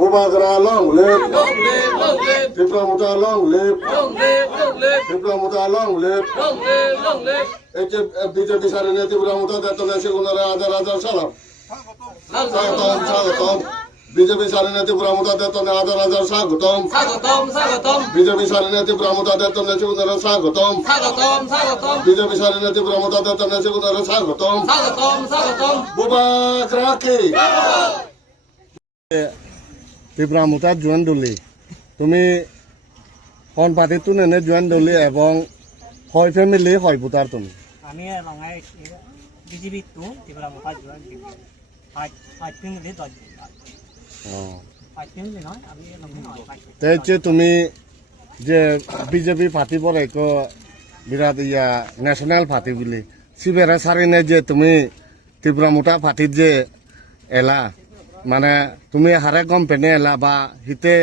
Bubagra long live. Long live, long live. Tripramuta long live. Long live, long live. Tripramuta long live. Long live, long live. BJP সারিনে ত্রিপুরামুতা দেতনে সেগুনারে হাজার হাজার সালাম। স্বাগতম স্বাগতম। BJP সারিনে ত্রিপুরামুতা দেতনে হাজার হাজার স্বাগতম। স্বাগতম, স্বাগতম। বিজেপি সারিনে ত্রিপুরামুতা দেতনে সেগুনারে স্বাগতম। স্বাগতম, স্বাগতম। বিজেপি সারিনে ত্রিপুরামুতা দেতনে সেগুনারে স্বাগতম। স্বাগতম, স্বাগতম। বুবাগ্রা কি ত্রিপুরামুতা জয়েন দলি তুমি কোন পার্টি তুনে জয়েন দলি এবং হয় ফ্যামিলি হয় ভোটার তুমি আমি লঙাই বিজেপি তো ত্রিপুরামুতা জয়েন দিবি পাঁচ ফ্যামিলি 10 পাঁচ ফ্যামিলি নয় আমি লঙাই যে তুমি যে বিজেপি পার্টি বলে বিরাট ইয়া ন্যাশনাল পার্টি বলি সিবেরা সারিনে যে তুমি ত্রিপুরামুতা পার্টির যে এলা মানে তুমি হারে গম পেনে এলা বা হিতে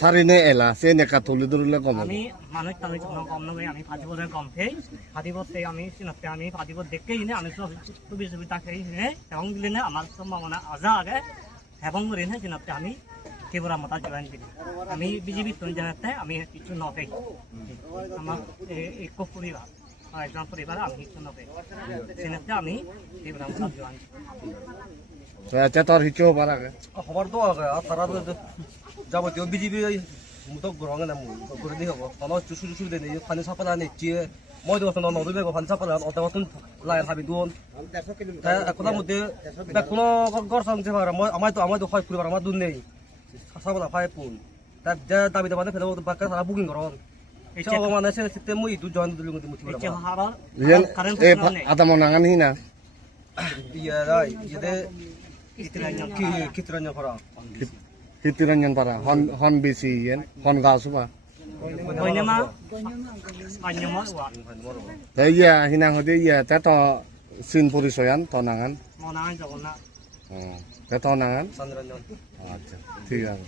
সারিনে এলা সে নেকা তুলি ধরলে গম আমি মানুষ তাদের জন্য কম নয় আমি ফাটিবলে কম খেয়ে ফাটিবতে আমি সিনতে আমি ফাটিবত দেখেই নে আমি তো বিজেপি তাকে নে এবং দিলে না আমার সম্ভাবনা আজা আগে এবং করে না সিনতে আমি ত্রিপুরামুতা জয়েন দিবি আমি বিজেপি তুন জানাতে আমি কিছু নকে আমার এক পরিবার একজন পরিবার আমি কিছু নকে সিনতে আমি ত্রিপুরামুতা জয়েন আচ্ছা তোর হিচো পারা খবর তো তারা যাবতীয় বিজেপি মুতো গ্রহণ না করে দিয়ে হবো কোনো সুবিধা নেই ফানি সাপালা নেই মই দোকান নদী বেগ ফানি সাপালা অত মতন লাইন হাবি দুন একটার মধ্যে কোনো গড় সামছে পারে আমার তো হয় পরিবার আমার দুন নেই সাপালা ফাই পুন তার যা দাবি দাবানে ফেলে বাক্কা তারা বুকিং করন এটা মানে সে মই দু জয়েন দিলুম মুতি আদা মনাঙান হি না ইয়া রাই ইদে কিতরাnya kora Kitiranyan para hon bisi yen hon gasuba Banyama Banyama wa iya hinang hode iya tato sin purisoyan tonangan Monangan jogona tato nangan sanranyon acha ঠিক আছে